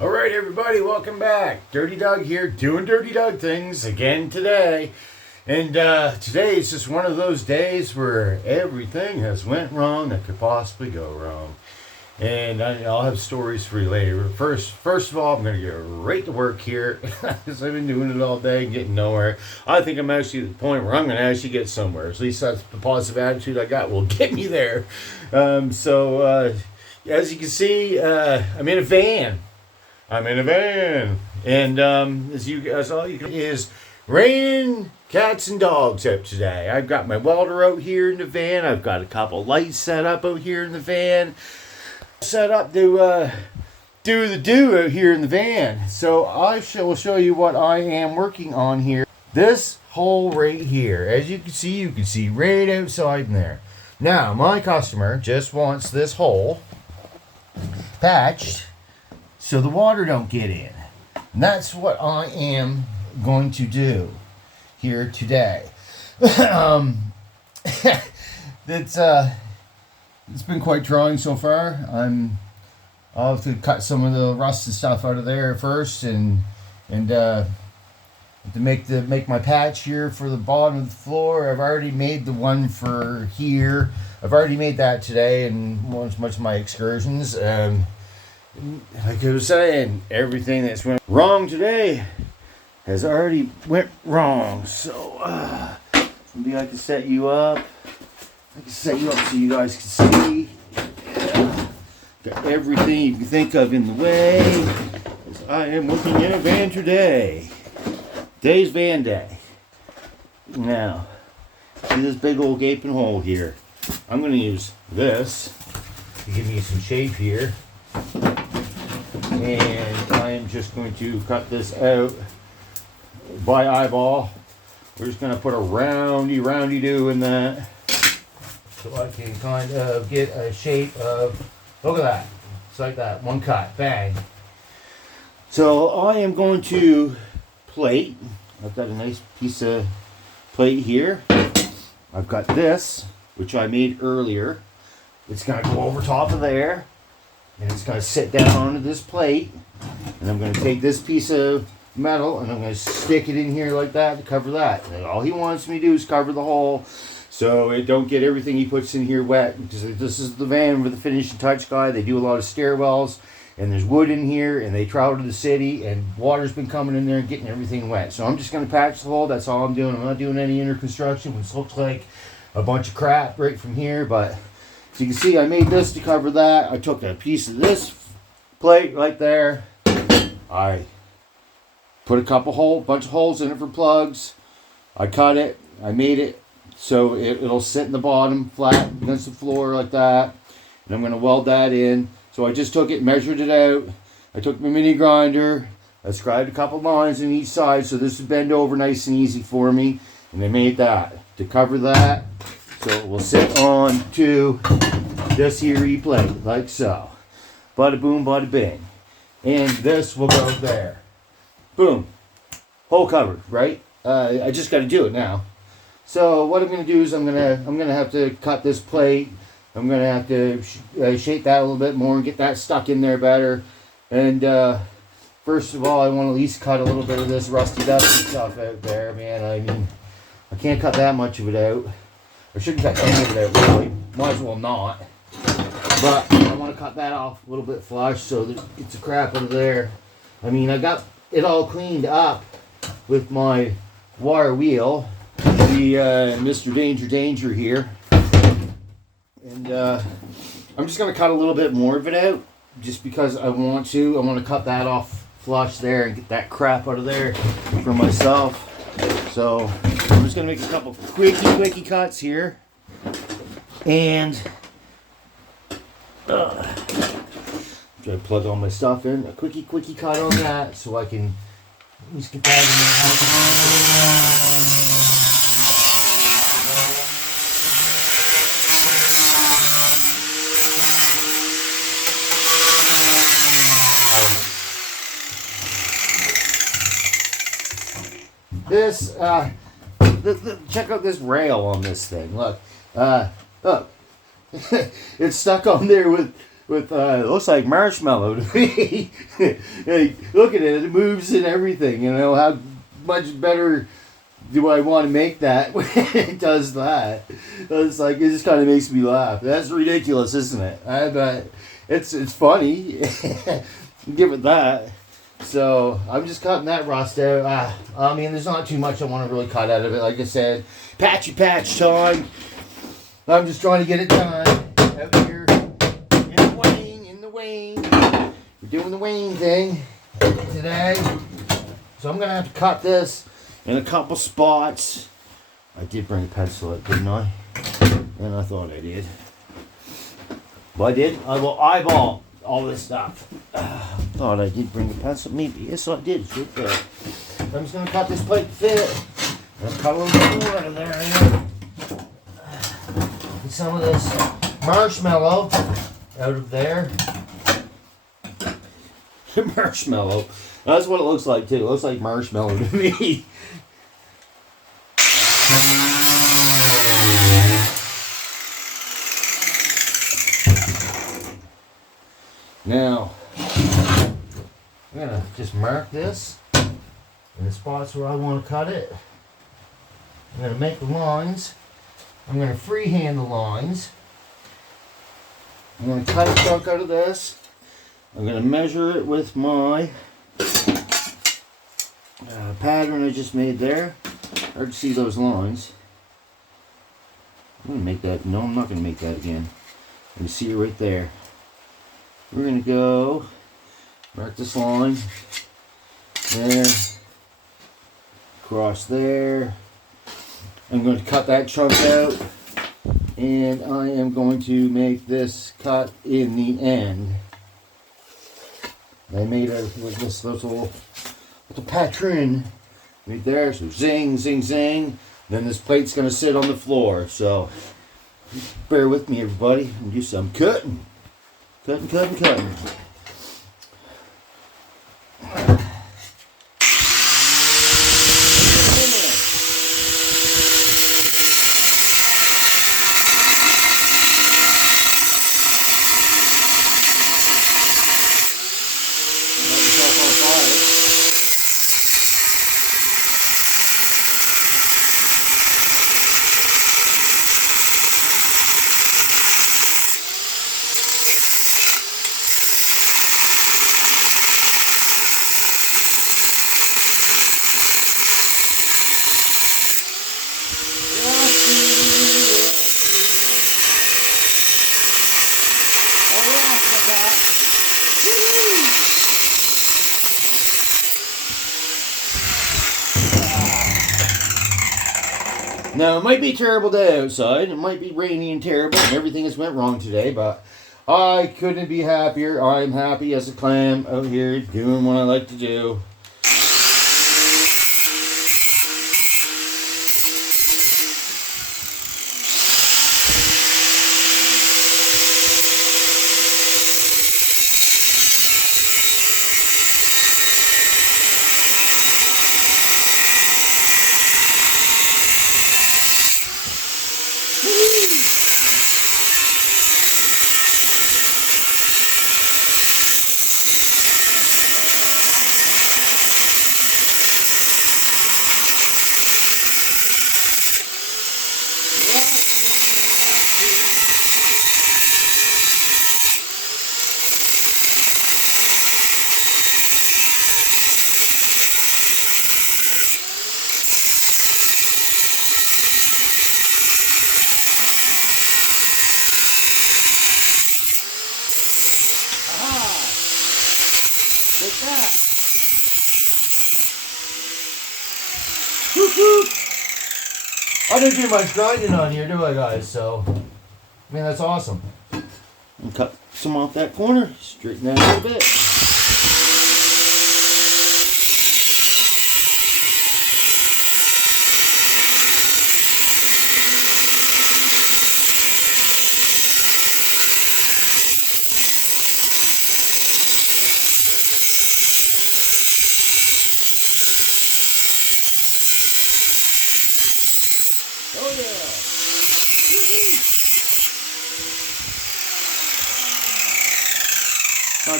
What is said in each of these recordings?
All right, everybody, welcome back. Dirty Doug here, doing Dirty Doug things again today. And today is just one of those days where everything has went wrong that could possibly go wrong. And I'll have stories for you later. But first of all, I'm going to get right to work here because I've been doing it all day and getting nowhere. I think I'm actually at the point where I'm going to actually get somewhere. At least that's the positive attitude I got will get me there. As you can see, I'm in a van. And as all you can is raining cats and dogs out today. I've got my welder out here in the van. I've got a couple lights set up out here in the van. Set up to do the do out here in the van. So I will show you what I am working on here. This hole right here, as you can see right outside in there. Now my customer just wants this hole patched so the water don't get in. And that's what I am going to do here today. It's been quite drawing so far. I'll have to cut some of the rust and stuff out of there first, and to make my patch here for the bottom of the floor. I've already made the one for here. I've already made that today, and much of my excursions. Like I was saying, everything that's went wrong today has already went wrong. So maybe I can set you up. I can set you up so you guys can see. Yeah. Got everything you can think of in the way. As I am working in a van today. Today's van day. Now, see this big old gaping hole here. I'm going to use this to give me some shape here. And I am just going to cut this out by eyeball. We're just going to put a roundy do in that. So I can kind of get a shape of, look at that. It's like that, one cut, bang. So I am going to plate. I've got a nice piece of plate here. I've got this, which I made earlier. It's going to go over top of there. And it's going to sit down onto this plate. And I'm going to take this piece of metal and I'm going to stick it in here like that to cover that. And all he wants me to do is cover the hole so it don't get everything he puts in here wet. Because this is the van with the finish and touch guy. They do a lot of stairwells. And there's wood in here. And they travel to the city. And water's been coming in there and getting everything wet. So I'm just going to patch the hole. That's all I'm doing. I'm not doing any inner construction, which looks like a bunch of crap right from here. But so you can see I made this to cover that. I took a piece of this plate right there. I put a bunch of holes in it for plugs. I cut it. I made it so it'll sit in the bottom flat against the floor like that. And I'm going to weld that in. So I just took it, measured it out. I took my mini grinder. I scribed a couple lines on each side so this would bend over nice and easy for me. And I made that to cover that. So it will sit on to this here E-plate, like so. Bada boom, bada bing. And this will go there. Boom. Hole covered, right? I just got to do it now. So what I'm going to do is I'm going to have to cut this plate. I'm going to have to shape that a little bit more and get that stuck in there better. And first of all, I want to at least cut a little bit of this rusty dusty stuff out there, man. I mean, I can't cut that much of it out. I shouldn't cut any of it out, really. Might as well not. But I want to cut that off a little bit flush so that it gets the crap out of there. I mean, I got it all cleaned up with my wire wheel. The Mr. Danger here. And I'm just going to cut a little bit more of it out. Just because I want to. I want to cut that off flush there and get that crap out of there for myself. So I'm just going to make a couple quickie cuts here. And try to plug all my stuff in. A quickie cut on that so I can at least get that in there. This, check out this rail on this thing. Look, look, it's stuck on there with with it looks like marshmallow to me. Like, look at it, it moves and everything. You know, how much better do I want to make that when it does that? It's like, it just kind of makes me laugh. That's ridiculous, isn't it? I bet it's funny. Give it that. So I'm just cutting that rust out. I mean, there's not too much I want to really cut out of it. Like I said, patchy patch time. I'm just trying to get it done out here in the Wayne. We're doing the Wayne thing today. So I'm going to have to cut this in a couple spots. I did bring a pencil up, didn't I? And I thought I did. But I did. I will eyeball all this stuff. Thought I did bring a pencil. Maybe. Yes, I did. It's right there. I'm just going to cut this plate to fit. I'll cut a little bit more out of there. Get some of this marshmallow out of there. Marshmallow. That's what it looks like too. It looks like marshmallow to me. Now, I'm going to just mark this in the spots where I want to cut it. I'm going to make the lines. I'm going to freehand the lines. I'm going to cut a chunk out of this. I'm going to measure it with my pattern I just made there. Hard to see those lines. I'm going to make that. No, I'm not going to make that again. You can see it right there. We're going to go mark this line there, across there. I'm going to cut that chunk out, and I am going to make this cut in the end. I made it with this little pattern right there. So zing, zing, zing. Then this plate's going to sit on the floor. So bear with me, everybody, and do some cutting. Cutting. Now, it might be a terrible day outside. It might be rainy and terrible, and everything has went wrong today, but I couldn't be happier. I'm happy as a clam out here doing what I like to do. Like that. Woo-hoo. I didn't do much grinding on here, do I, guys? So, I mean, that's awesome. And cut some off that corner, straighten that a little bit. Oh yeah! Woo-hoo.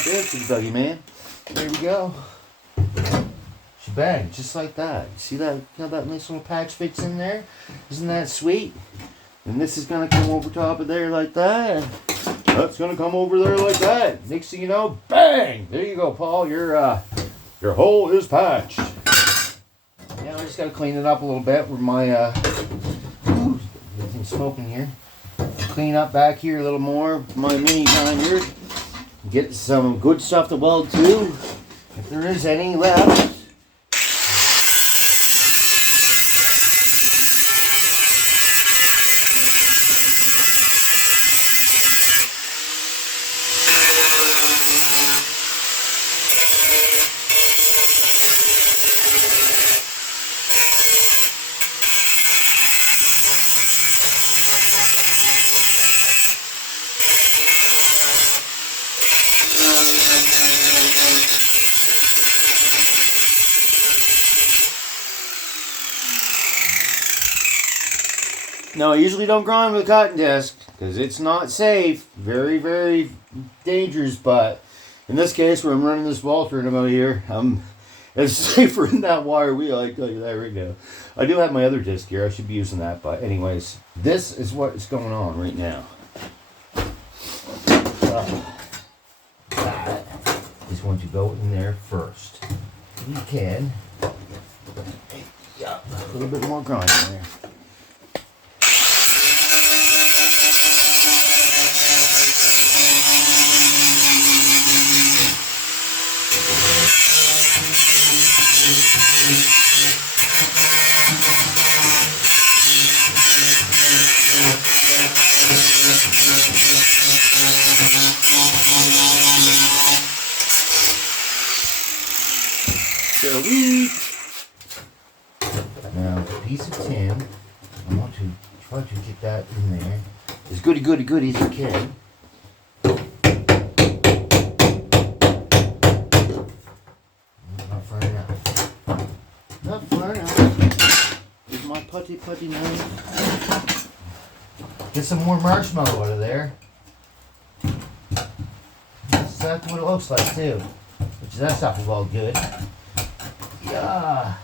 there for the Dougie man. There we go. Shebang, just like that. You see that? How that nice little patch fits in there? Isn't that sweet? And this is gonna come over top of there like that. That's gonna come over there like that. Next thing you know, bang! There you go, Paul. Your hole is patched. Yeah, I just gotta clean it up a little bit with my everything's smoking here. Clean up back here a little more with my mini grinder. Get some good stuff to weld too, if there is any left. No, I usually don't grind with a cotton disc because it's not safe. Very, very dangerous. But in this case, where I'm running this Walter in about here, it's safer than that wire wheel. I tell you that right now. I do have my other disc here. I should be using that. But anyways, this is what is going on right now. That is going to go in there first. We can. Yeah, a little bit more grind in there. Now, a piece of tin, I want to try to get that in there as goody as I can. Not far enough. Not far enough. With my putty knife. Get some more marshmallow out of there. That's exactly what it looks like too. Which that stuff is all good. Yeah.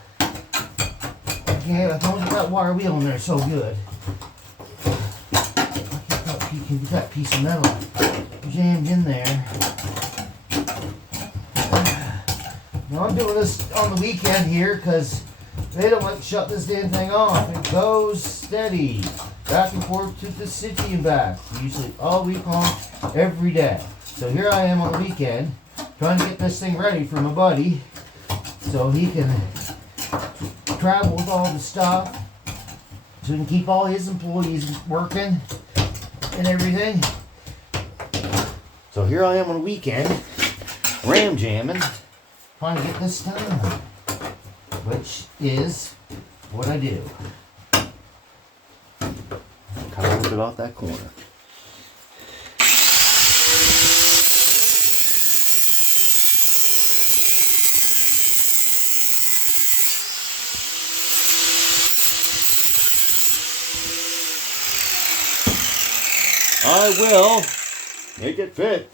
Yeah, as long as you got wire wheel in there, so good. You can get that piece of metal jammed in there. Now I'm doing this on the weekend here because they don't like to shut this damn thing off. It goes steady, back and forth to the city and back, usually all week long, every day. So here I am on the weekend, trying to get this thing ready for my buddy, so he can travel with all the stuff, so he can keep all his employees working and everything. So here I am on the weekend, ram jamming, trying to get this done, which is what I do. Cut a little bit off that corner. I will make it fit.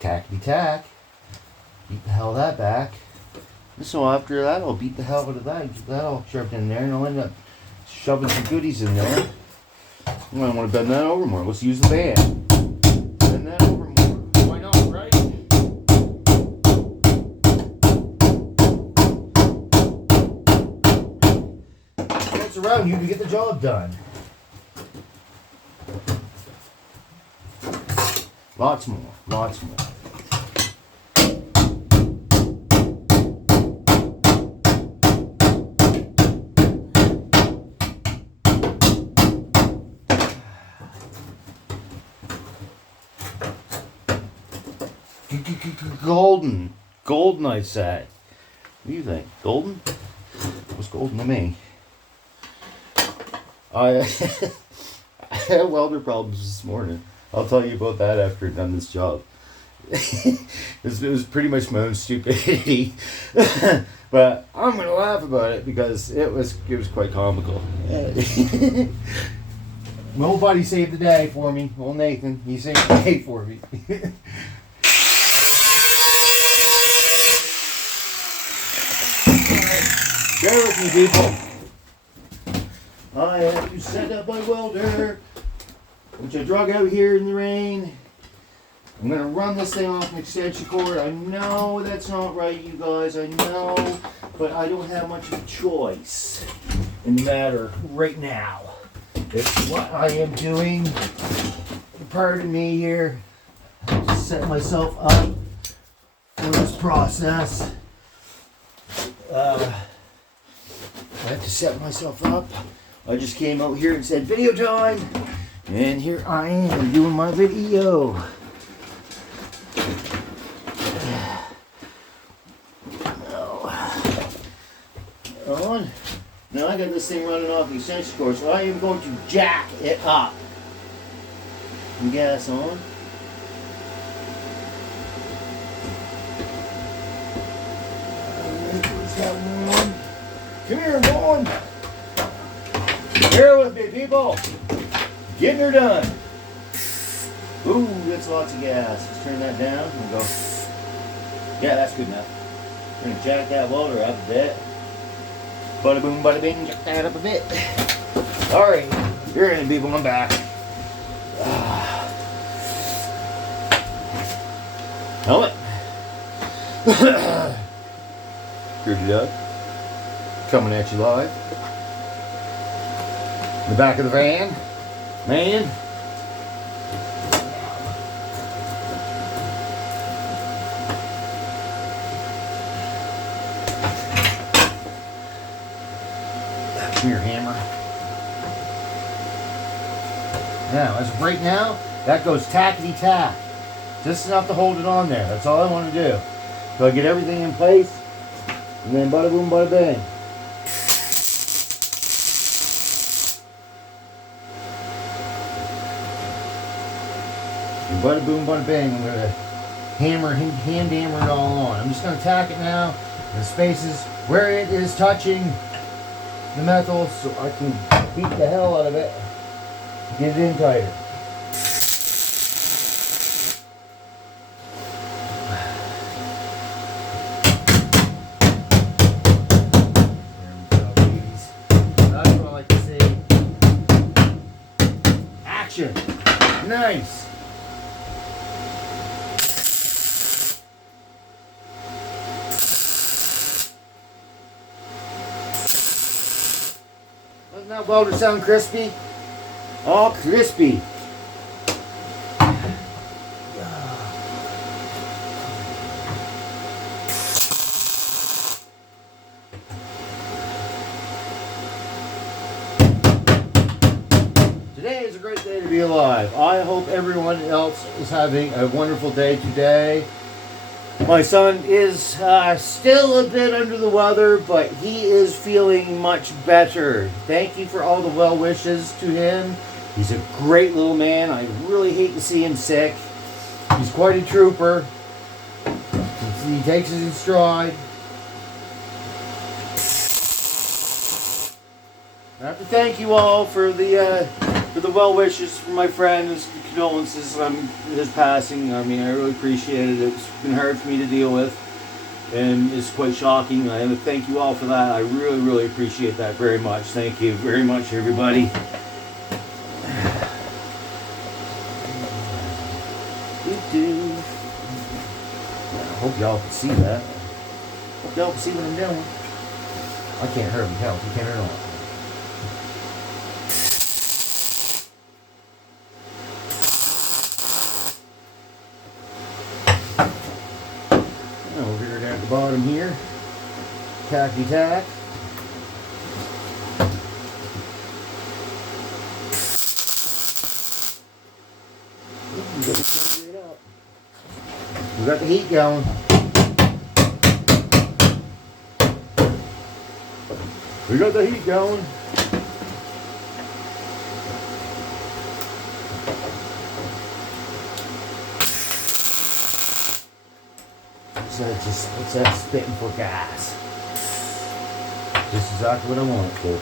Tackety tack. Beat the hell of that back. So after that, I'll beat the hell out of that. Get that all shoved in there, and I'll end up shoving some goodies in there. I want to bend that over more. Let's use the band. Bend that over more. Why not, right? It's around you to get the job done. Lots more. Lots more. Golden, I say. What do you think? Golden? What's golden to me? I had welder problems this morning. I'll tell you about that after I've done this job. It was pretty much my own stupidity. But I'm going to laugh about it because it was quite comical. My buddy saved the day for me. Old Nathan, he saved the day for me. Bear with me, people. I have to set up my welder, which I drug out here in the rain. I'm going to run this thing off an extension cord. I know that's not right, you guys. I know, but I don't have much of a choice in the matter right now. It's what I am doing. Pardon me here. Set myself up for this process. I have to set myself up. I just came out here and said video time, and here I am doing my video. On. Now I got this thing running off the extension cord, so I am going to jack it up. And gas on. Come here, Vaughn. Bear with me, people. Getting her done. Ooh, that's lots of gas. Let's turn that down and go. Yeah, that's good enough. We're going to jack that welder up a bit. Bada boom, bada bing, jack that up a bit. Alright, you're in, people. I'm back. Helmet. Screwed it up. Coming at you live. In the back of the van. Man. Come here, hammer. Now, as of right now, that goes tackety-tack. Just enough to hold it on there. That's all I want to do. So I get everything in place, and then bada boom, bada bang. And bada boom, bada bang. I'm going to hand hammer it all on. I'm just going to tack it now in the spaces where it is touching the metal, so I can beat the hell out of it and get it in tighter. Nice. Doesn't that welder sound crispy? All crispy. Today is a great day to be alive. I hope everyone else is having a wonderful day today. My son is still a bit under the weather, but he is feeling much better. Thank you for all the well wishes to him. He's a great little man. I really hate to see him sick. He's quite a trooper. He takes it in stride. I have to thank you all for the well wishes for my friend, his condolences on his passing. I mean, I really appreciate it. It's been hard for me to deal with, and it's quite shocking. I have to thank you all for that. I really, really appreciate that very much. Thank you very much, everybody. I hope y'all can see that. Hope y'all can see what I'm doing. I can't hardly help. You can or not. Over here down at the bottom here. Tacky tack. We got the heat going. We got the heat going. What's that spitting for gas? Just exactly what I want it for.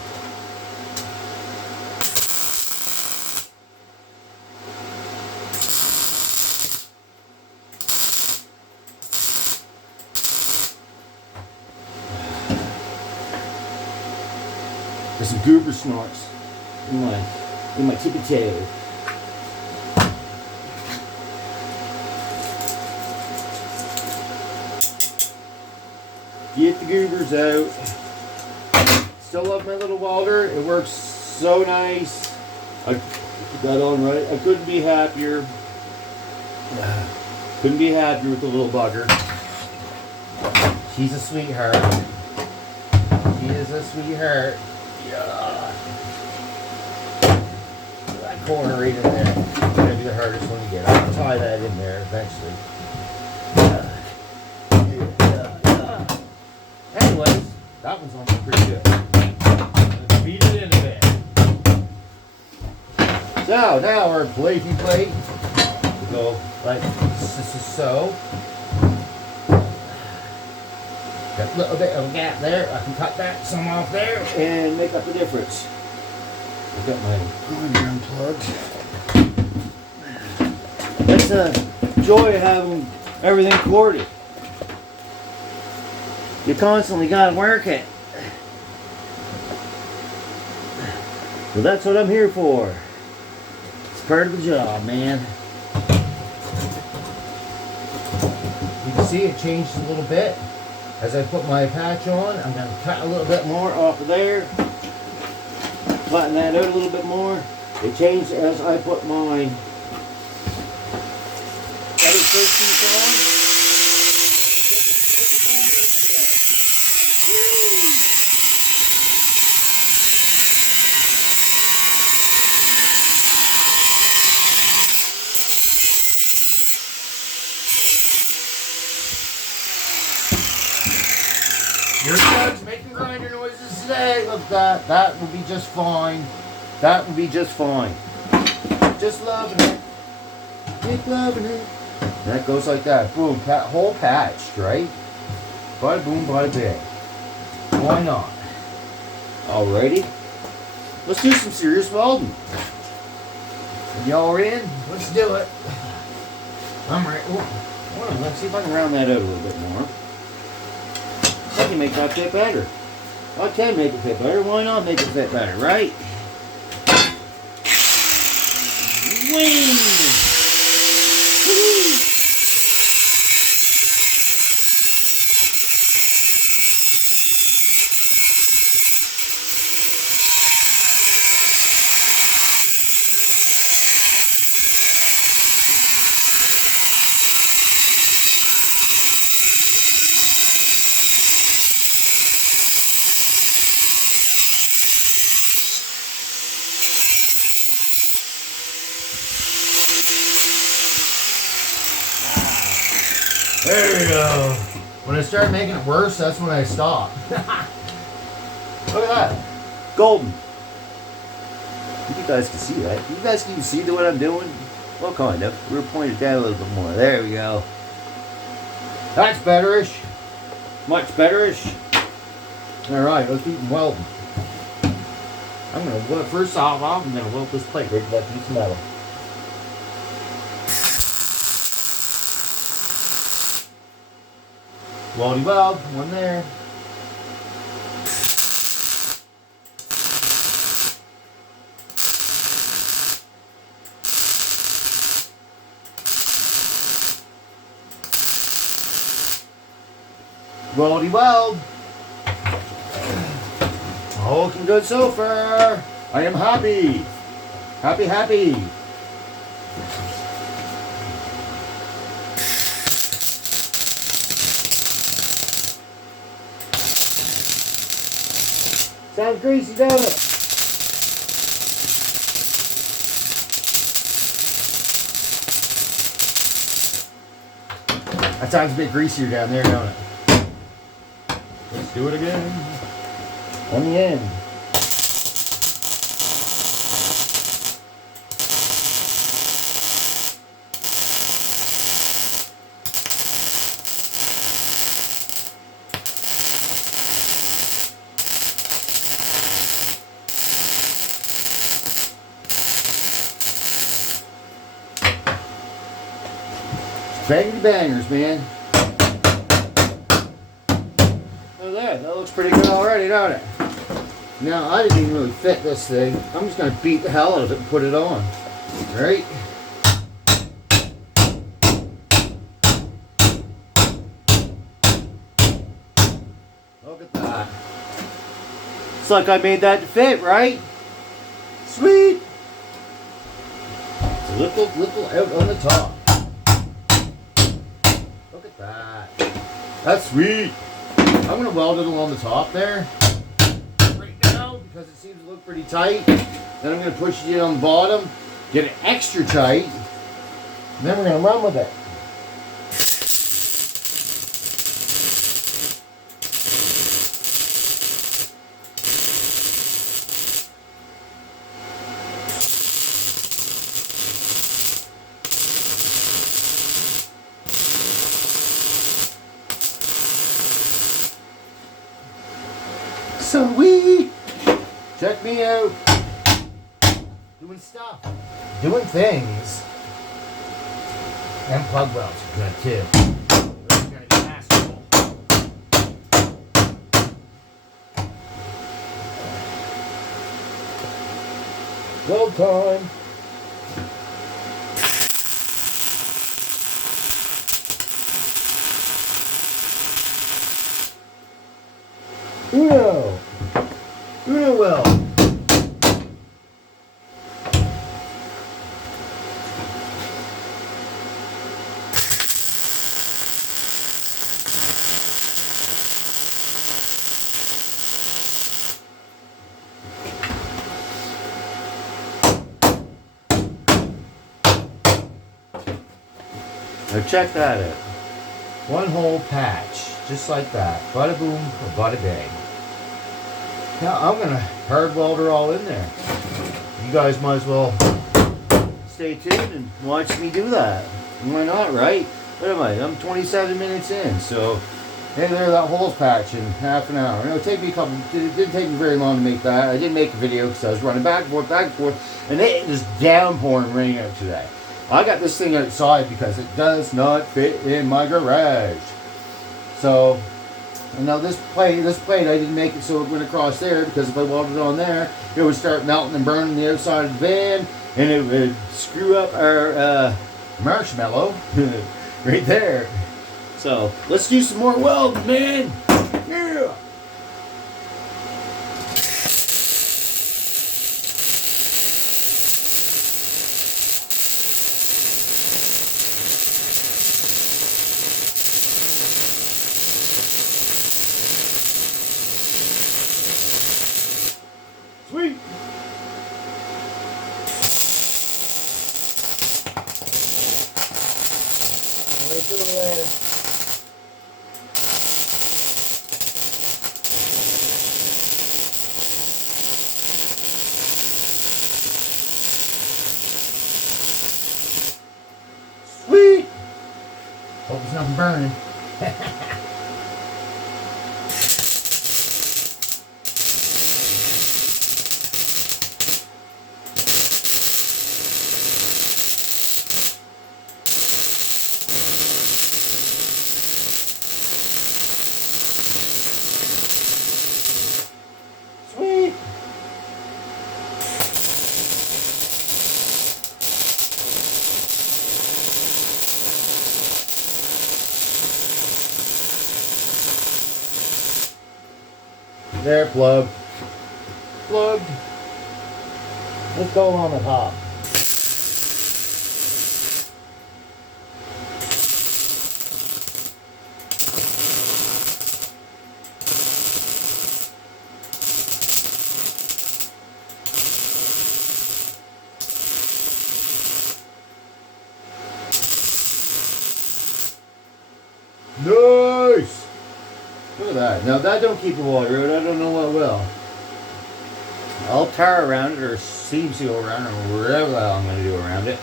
Got some goober snorts in my tippy toe. Get the goobers out. Still love my little welder. It works so nice. I put that on right. I couldn't be happier. Couldn't be happier with the little bugger. She's a sweetheart. She is a sweetheart. Yeah. That corner right in there. It's gonna be the hardest one to get. I'll tie that in there eventually. Anyways, that one's on pretty good. Let's beat it in a bit. So now our platey plate will go like so. Got a little bit of a gap there. I can cut that some off there and make up the difference. I've got my grinder unplugged. That's the joy of having everything corded. You constantly gotta work it. Well, that's what I'm here for. It's part of the job, man. You can see it changed a little bit. As I put my patch on, I'm going to cut a little bit more off of there. Flatten that out a little bit more. It changed as I put my other first piece on. Your dog's making grinder noises today. Look, that will be just fine. That will be just fine. Just loving it. Keep loving it. That goes like that. Boom. Whole patched, right? Bada boom, bada bang. Why not? Alrighty. Let's do some serious welding. Y'all in? Let's do it. I'm ready. Hold on, let's see if I can round that out a little bit more. I can make that fit better. I can make it fit better. Why not make it fit better, right? Wing! Woo-hoo! There we go. When I start making it worse, that's when I stop. Look at that. Golden. You guys can see that. You guys can see what I'm doing? Well, kind of. We're pointed down a little bit more. There we go. That's betterish. Much betterish. Alright, let's keep welding. I'm going to, first off, I'm going to weld this plate right to that piece of metal. Weldy weld, one there. Weldy weld. All looking good so far. I am happy. Happy, happy. Sounds greasy, don't it? That sounds a bit greasier down there, don't it? Let's do it again. On the end. Bangity bangers, man. Look at that. That looks pretty good already, don't it? Now, I didn't even really fit this thing. I'm just going to beat the hell out of it and put it on. Right? Look at that. It's like I made that to fit, right? Sweet! It's a little out on the top. Look at that. That's sweet. I'm going to weld it along the top there. Right now, because it seems to look pretty tight. Then I'm going to push it on the bottom, get it extra tight. And then we're going to run with it. Sweet! Check me out. Doing stuff. Doing things. And plug welds are good too. They're gonna be masterful. Weld time. Uno weld. Now check that out. One hole patch, just like that. Bada boom or bada bang. Now I'm gonna hard weld her all in there. You guys might as well stay tuned and watch me do that. Why not, right? What am I? I'm 27 minutes in, so hey there, that hole's patch in half an hour. It didn't take me very long to make that. I didn't make a video because I was running back and forth, and it was downpouring rain out today. I got this thing outside because it does not fit in my garage. So, and now this plate I didn't make it so it went across there, because if I welded it on there, it would start melting and burning the outside of the van, and it would screw up our marshmallow right there. So let's do some more welding, man. Yeah. Sweet. Right to the layer. Sweet. Hope there's nothing burning. There, plug. Plugged. Let's go on the top. Nice! Look at that. Now that don't keep the water out. I don't know what will. I'll tar around it or seam seal around it or whatever the hell I'm going to do around it.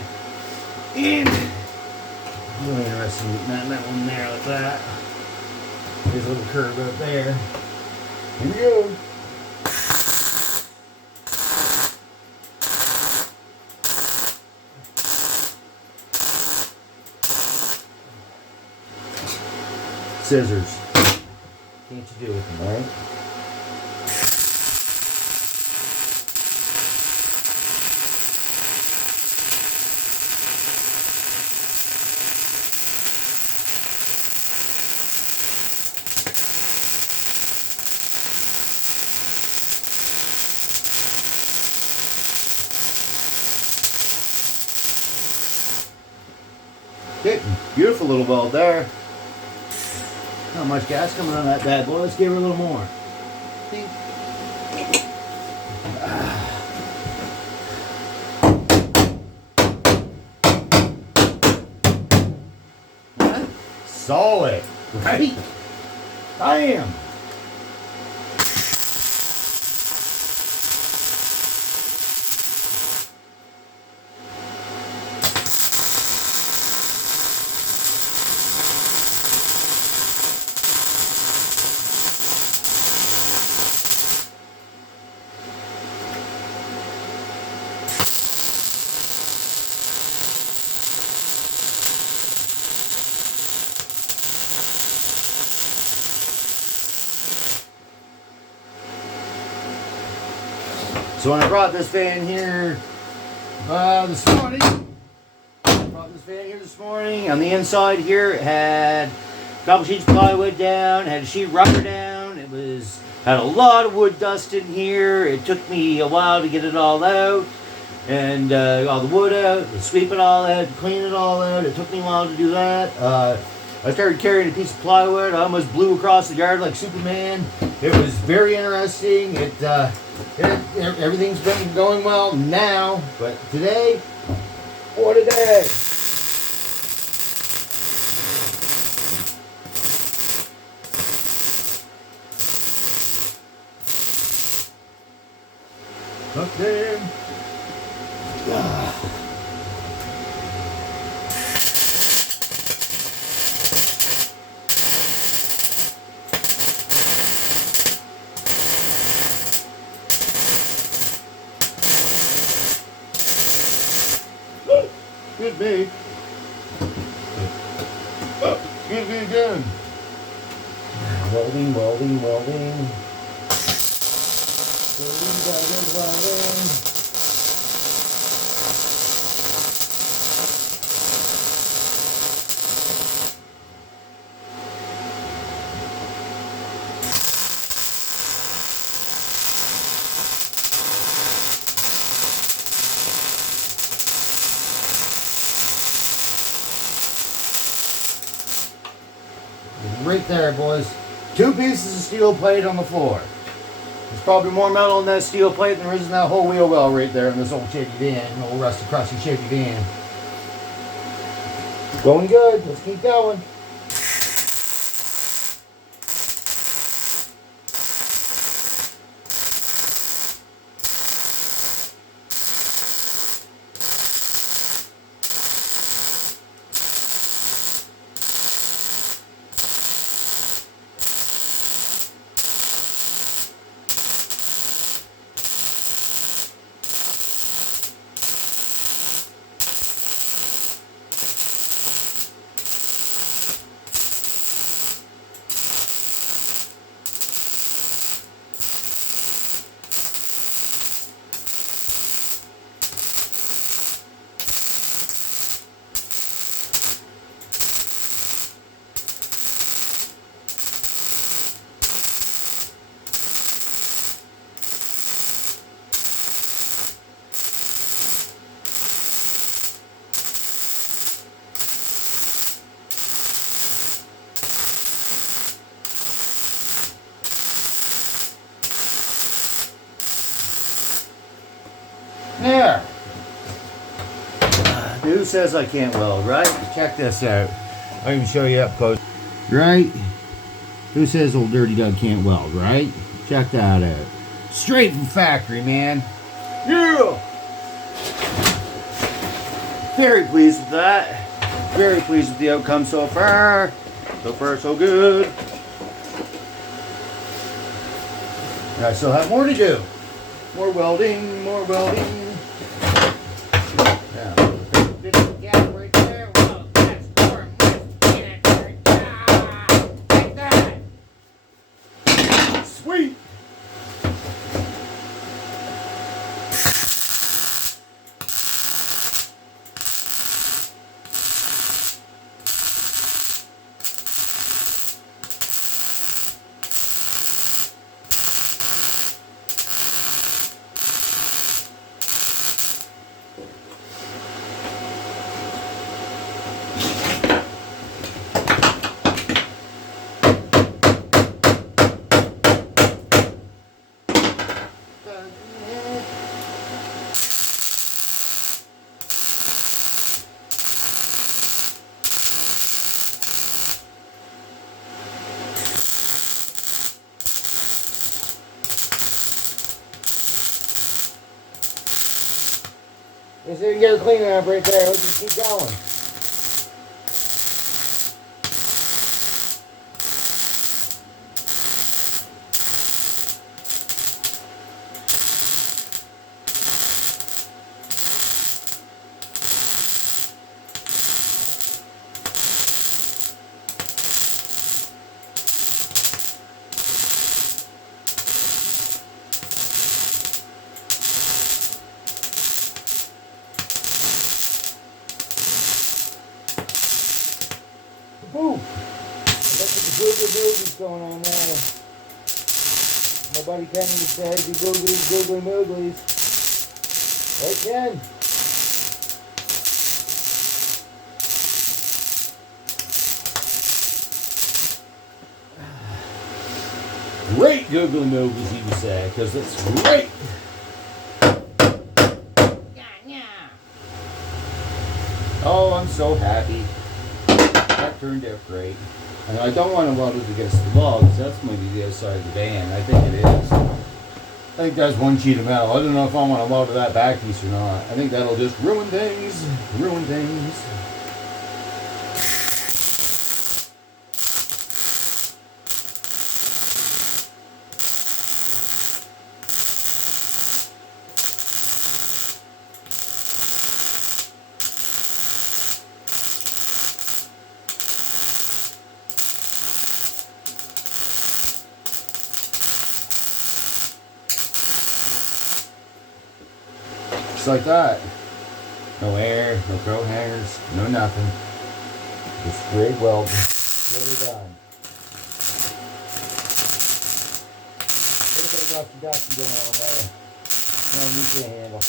And I'm interested in getting that one there like that. There's a little curve up there. Here we go. Scissors. Can't you do with them, right? Okay, beautiful little weld there. Not much gas coming on that bad boy. Let's give her a little more. Solid, right? I am. So when I brought this fan here this morning, on the inside here it had a couple sheets of plywood down, had a sheet of rubber down. It had a lot of wood dust in here. It took me a while to get it all out, and all the wood out, sweep it all out, clean it all out. It took me a while to do that. I started carrying a piece of plywood. I almost blew across the yard like Superman. It was very interesting. Everything's been going well now, but today, what a day. Up there. Excuse me. Excuse me again. Welding. Welding. Right there, boys. 2 pieces of steel plate on the floor. There's probably more metal in that steel plate than there is in that whole wheel well right there in this old shitty van, old rusty, crusty, shitty van. Going good. Let's keep going. There. Who says I can't weld, right? Check this out. I can show you up close. Right? Who says old Dirty Doug can't weld, right? Check that out. Straight from factory, man. Yeah! Very pleased with that. Very pleased with the outcome so far. So far, so good. I still have more to do. More welding, more welding. Sweet! see, get her cleaning up right there. Let's just keep going. Boom! That's what the googly-googlies going on there. My buddy Kenny would say, the googly-mooglies. Right, Ken? Great googly-mooglies, he would say, because it's great. Oh, I'm so happy. That turned out great. And I don't want to load it against the wall because that's maybe the other side of the van. I think it is. I think that's one sheet of metal. I don't know if I want to load that back piece or not. I think that'll just ruin things. Ruin things. Just like that. No air, no coat hangers, no nothing. Just straight welding. Really done. A little bit of rusty going on there. No nuclear handle.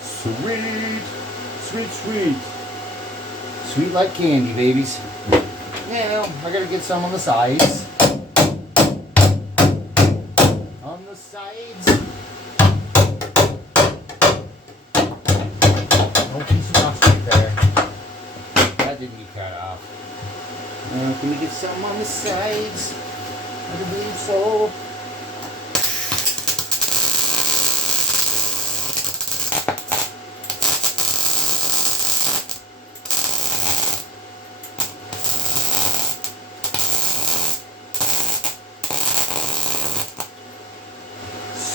Sweet, sweet, sweet. Sweet like candy, babies. Now, I gotta get some on the sides. On the sides. No piece of rust right there. That didn't get cut off. Can we get some on the sides? I believe so.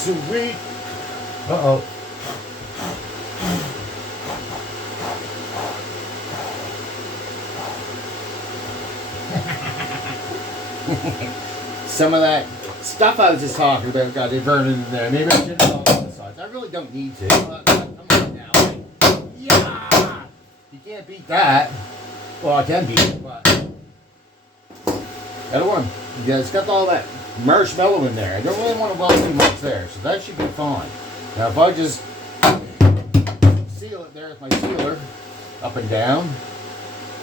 Sweet. Uh-oh. Some of that stuff I was just talking about got diverted in there. Maybe I should have on the sides. I really don't need to. Come on now. Yeah! You can't beat that. Well, I can beat it, but that one. Yeah, it's got all that marshmallow in there. I don't really want to weld too much there, so that should be fine. Now if I just seal it there with my sealer, up and down,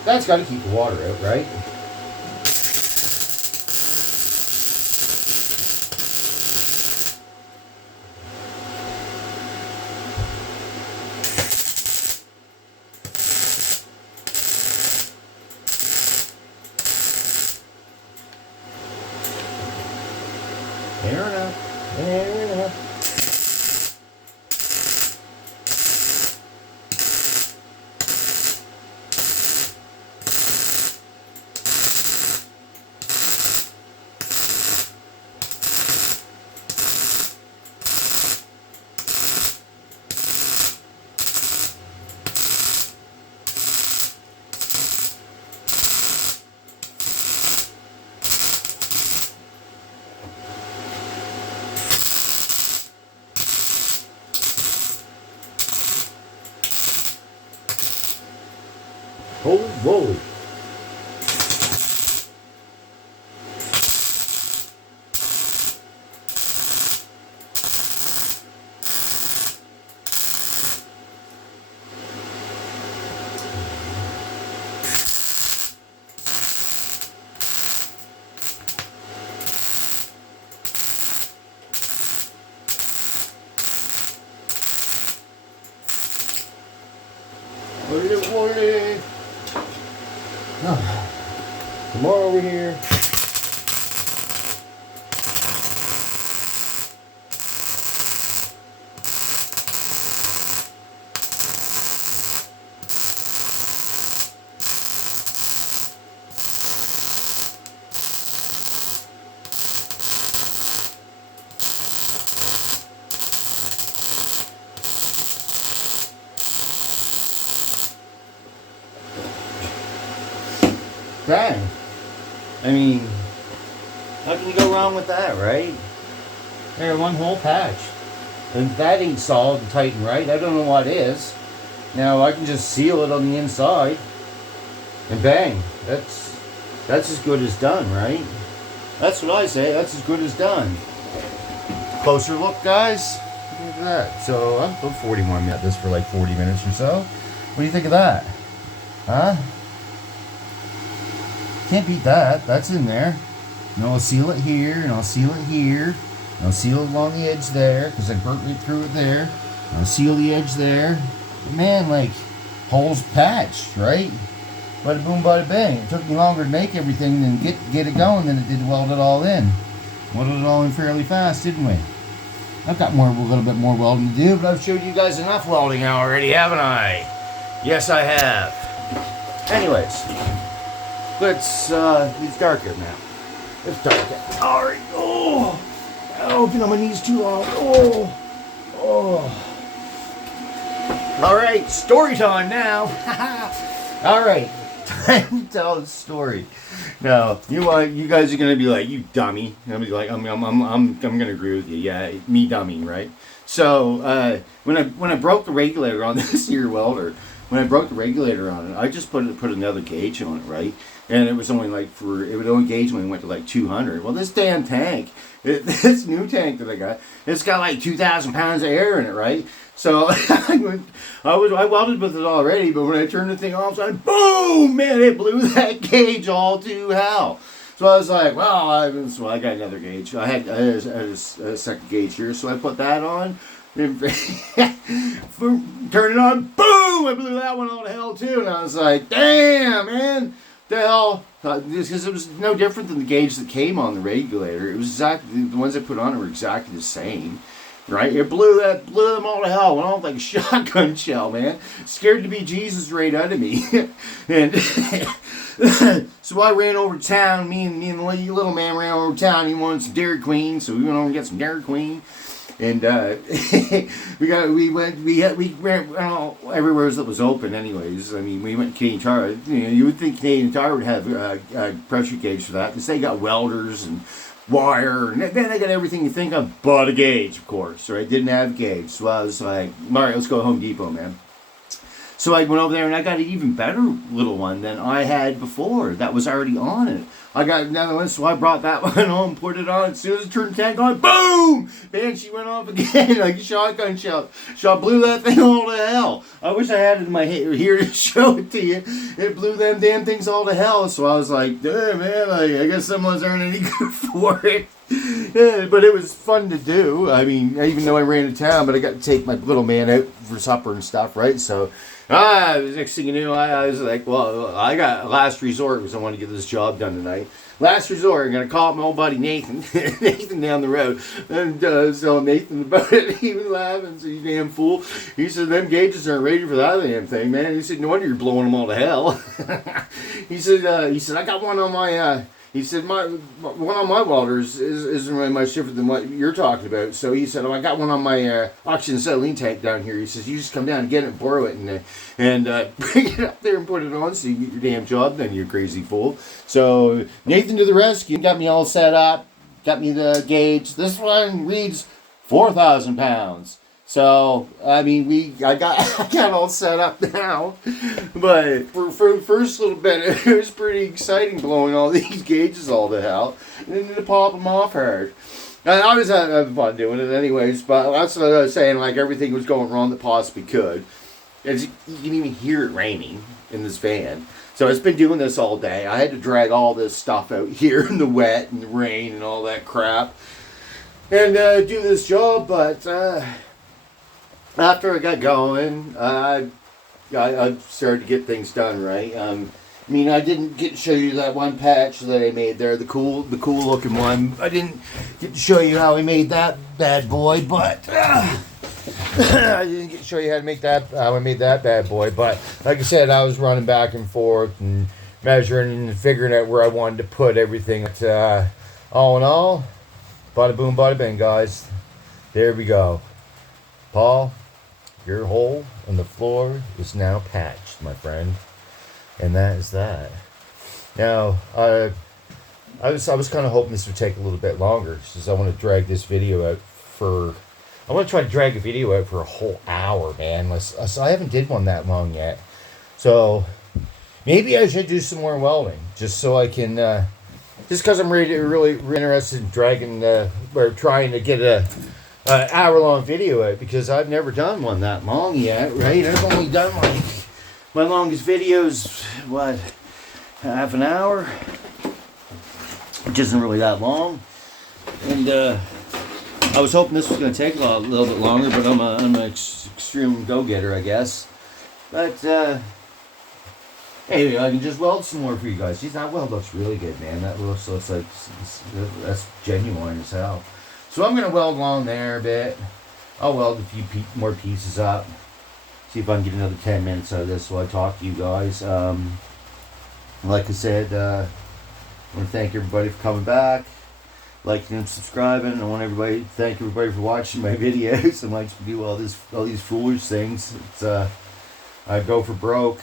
that's got to keep the water out, right? Fair enough. Fair enough. Holy moly. Holy moly. Oh. Some more over here. Bang. I mean, how can you go wrong with that, right? There, one whole patch. And that ain't solid and tight and right. I don't know what is. Now I can just seal it on the inside. And bang. That's as good as done, right? That's what I say. That's as good as done. Closer look, guys. Look at that. So I'm about 40 more minutes. This for like 40 minutes or so. What do you think of that? Huh? Can't beat that. That's in there. And I'll seal it here, and I'll seal it here. And I'll seal it along the edge there, because I burnt it through it there. And I'll seal the edge there. But man, like, holes patched, right? Bada boom, bada bang. It took me longer to make everything than get it going than it did to weld it all in. Welded it all in fairly fast, didn't we? I've got a little bit more welding to do, but I've showed you guys enough welding already, haven't I? Yes, I have. Anyways. It's darker now. It's darker. Alright. Oh! I don't been on my knees too long. Oh! Alright, story time now. Alright. Time to tell the story. Now, you guys are gonna be like, you dummy. I'm gonna agree with you. Yeah, me dummy, right? So when I broke the regulator on this here welder, when I broke the regulator on it, I just put another gauge on it, right? And it was only like it would only gauge when it went to like 200. Well, this damn tank, this new tank that I got, it's got like 2,000 pounds of air in it, right? So I welded with it already, but when I turned the thing off, I boom, man, it blew that gauge all to hell. So I was like, well, I got another gauge. I had a second gauge here, so I put that on. Turn it on, boom! I blew that one all to hell too, and I was like, damn, man. The hell, because it was no different than the gauge that came on the regulator. It was exactly the ones I put on it were exactly the same, right? It blew them all to hell. Went off like a shotgun shell, man. Scared to be Jesus right out of me. And so I ran over to town. Me and the little man ran over to town. He wanted some Dairy Queen, so we went over and got some Dairy Queen. And we went everywhere that was open. Anyways, I mean, we went to Canadian Tire. You would think Canadian Tire would have a pressure gauge for that, because they got welders and wire, and then they got everything you think of, but a gauge, of course. Right? Didn't have a gauge, so I was like, all right, let's go to Home Depot, man. So I went over there and I got an even better little one than I had before that was already on it. I got another one, so I brought that one home, put it on. As soon as I turned the tank on, boom! Man, she went off again like a shotgun shell. Blew that thing all to hell. I wish I had it in my head here to show it to you. It blew them damn things all to hell. So I was like, damn, man, I guess someone's aren't any good for it. Yeah, but it was fun to do. I mean, even though I ran to town, but I got to take my little man out for supper and stuff, right? So, next thing you knew, I was like, well, I got last resort because I want to get this job done tonight. Last resort, I'm going to call up my old buddy Nathan, Nathan down the road. And so Nathan about it, he was laughing, so you damn fool. He said, them gauges aren't ready for that damn thing, man. He said, no wonder you're blowing them all to hell. He said, I got one on my... He said, one on my welders isn't really much different than what you're talking about. So he said, I got one on my oxygen acetylene tank down here. He says, you just come down and get it and borrow it and bring it up there and put it on so you get your damn job done, you crazy fool. So Nathan to the rescue, got me all set up, got me the gauge. This one reads 4,000 pounds. So, I mean, I got all set up now, but for the first little bit, it was pretty exciting blowing all these gauges all to hell, and then to pop them off hard. And I was having fun doing it anyways, but that's what I was saying, like, everything was going wrong that possibly could. As you can even hear it raining in this van. So it's been doing this all day. I had to drag all this stuff out here in the wet and the rain and all that crap, and do this job, but... after I got going, I started to get things done, right? I mean, I didn't get to show you that one patch that I made there, the cool looking one. I didn't get to show you how I made that bad boy, but I didn't get to show you how I made that bad boy. But like I said, I was running back and forth and measuring and figuring out where I wanted to put everything. But, all in all, bada boom, bada bing, guys. There we go. Paul, your hole in the floor is now patched, my friend. And that is that. Now, I was kind of hoping this would take a little bit longer, since I want to drag this video out for. I want to try to drag a video out for a whole hour, man. So I haven't did one that long yet. So maybe I should do some more welding, just so I can. Just because I'm really interested in dragging or trying to get a hour-long video out, because I've never done one that long yet, right? I've only done my longest videos, what, half an hour, which isn't really that long. And I was hoping this was going to take a little bit longer, but I'm an extreme go-getter, I guess. But anyway, I can just weld some more for you guys. Geez, that weld looks really good, man. That looks like that's genuine as hell. So I'm going to weld along there a bit. I'll weld a few more pieces up. See if I can get another 10 minutes out of this while I talk to you guys. Like I said, I want to thank everybody for coming back, liking and subscribing. I want to thank everybody for watching my videos. I might do all these foolish things. It's I go for broke.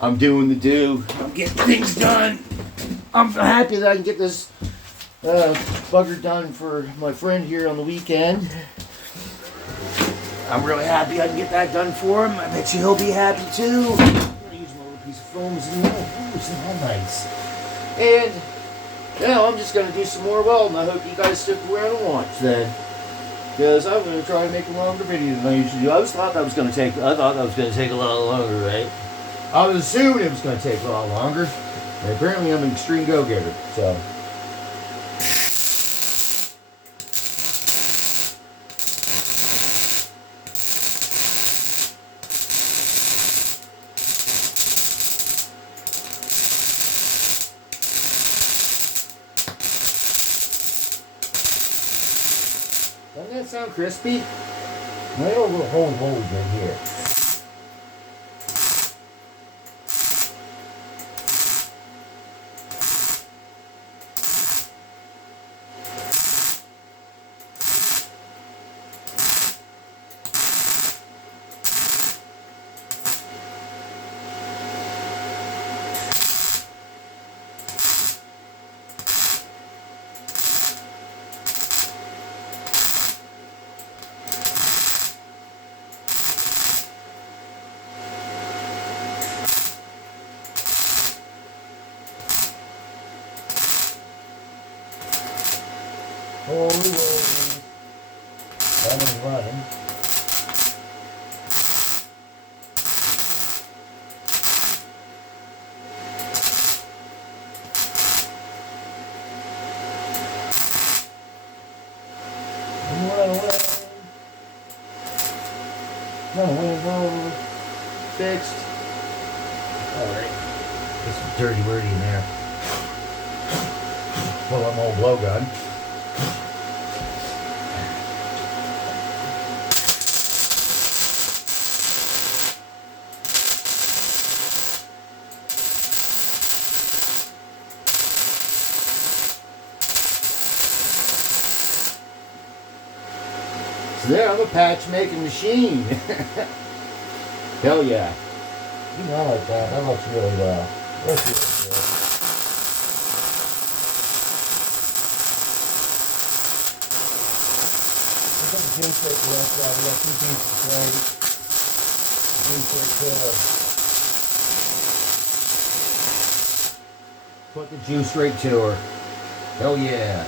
I'm doing the do. I'm getting things done. I'm happy that I can get this bugger done for my friend here on the weekend. I'm really happy I can get that done for him. I bet you he'll be happy too. I'm gonna use my little piece of foam. Isn't that nice? And I'm just gonna do some more welding. I hope you guys stick around and watch then, because I'm gonna try to make a longer video than I usually do. I thought that was gonna take a lot longer, right? I was assuming it was gonna take a lot longer. And apparently, I'm an extreme go-getter. So. Doesn't that sound crispy? My little hole right here. Holy moly. That one's running. Run away. Fixed. Alright. Get some dirty wordy in there. Pull up my old blowgun. There, I'm a patch making machine. Hell yeah. You know, I like that. That looks really well. Looks really good. Look at the juice rate left out. We got 2 pieces right. Juice rate to her. Put the juice rate to her. Hell yeah.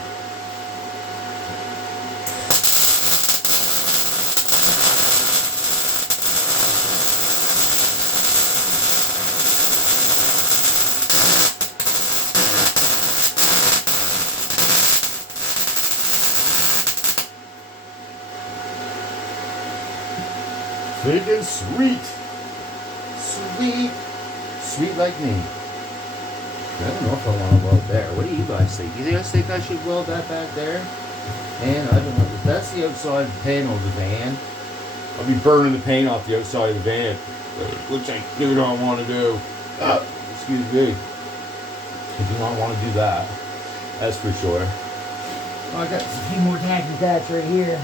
Big and sweet. Sweet. sweet like me. I don't know if I want to weld there. What do you guys think? Do you guys think I should weld that back there? And I don't know. If that's the outside panel of the van, I'll be burning the paint off the outside of the van, which I do not want to do. Excuse me. I do not want to do that. That's for sure. Well, I got a few more tacky tats right here.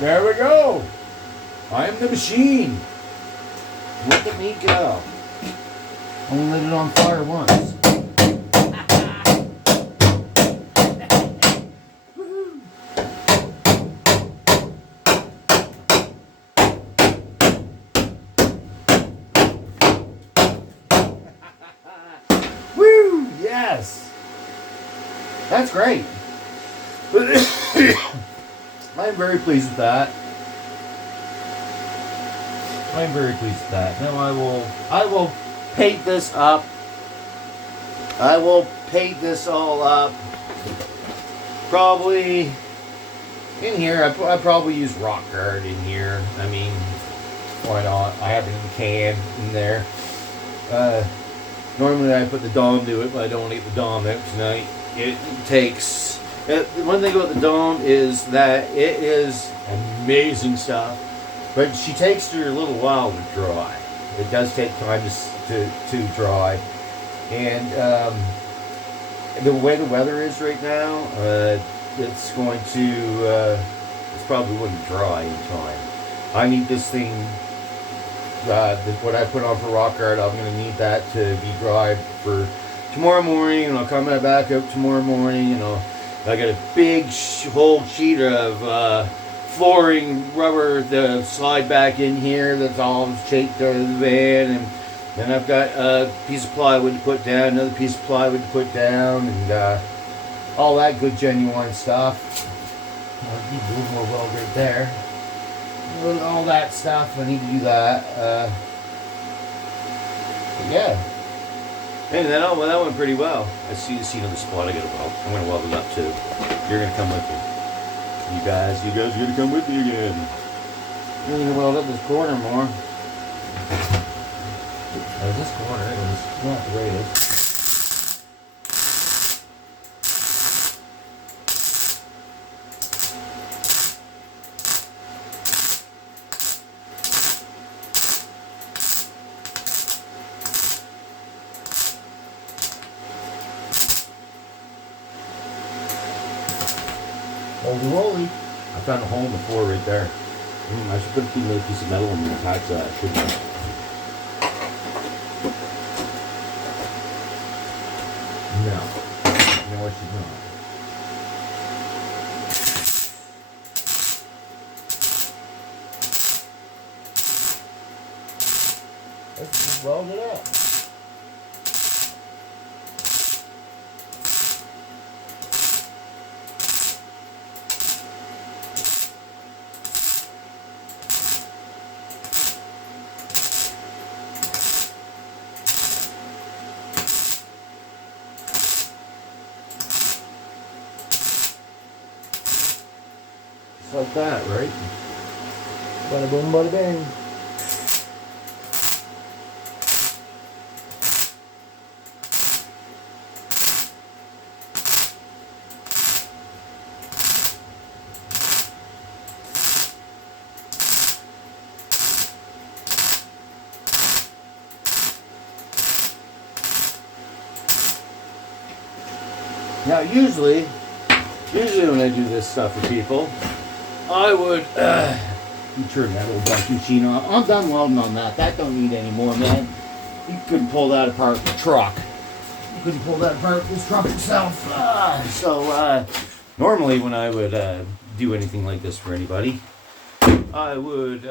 There we go. I am the machine. Look at me go. Only lit it on fire once. Woo! Yes. That's great. I'm very pleased with that. I'm very pleased with that. Now I will paint this up. I will paint this all up. Probably in here. I probably use rock guard in here. I mean, why not? I have it in the can in there. Normally I put the Dom to it, but I don't want to get the Dom out tonight. It takes. One thing about the Dome is that it is amazing stuff, but she takes her a little while to dry. It does take time to dry, and the way the weather is right now, it's going to it's probably wouldn't dry in time. I need this thing. What I put on for rock art, I'm going to need that to be dry for tomorrow morning, and I'll come back up tomorrow morning, and I got a big whole sheet of flooring rubber to slide back in here that's all shaped out of the van, and then I've got a piece of plywood to put down, another piece of plywood to put down, and all that good genuine stuff. I need a little more weld right there. All that stuff, I need to do that. Yeah. And that went pretty well. I see another spot I gotta weld. I'm gonna weld it up too. You're gonna come with me. You guys are gonna come with me again. You're gonna weld up this corner more. This corner is not the way it is. Holy moly. I found a hole in the floor right there. I should put another piece of metal in the attach that, shouldn't I? No. No, I should not. Let's just weld it up. Like that, right? Bada boom, bada bang. Now, usually when I do this stuff for people, I would, you turn that old bunch machine off. I'm done welding on that. That don't need any more, man. You couldn't pull that apart with the truck. You couldn't pull that apart with this truck itself. Normally when I would do anything like this for anybody, I would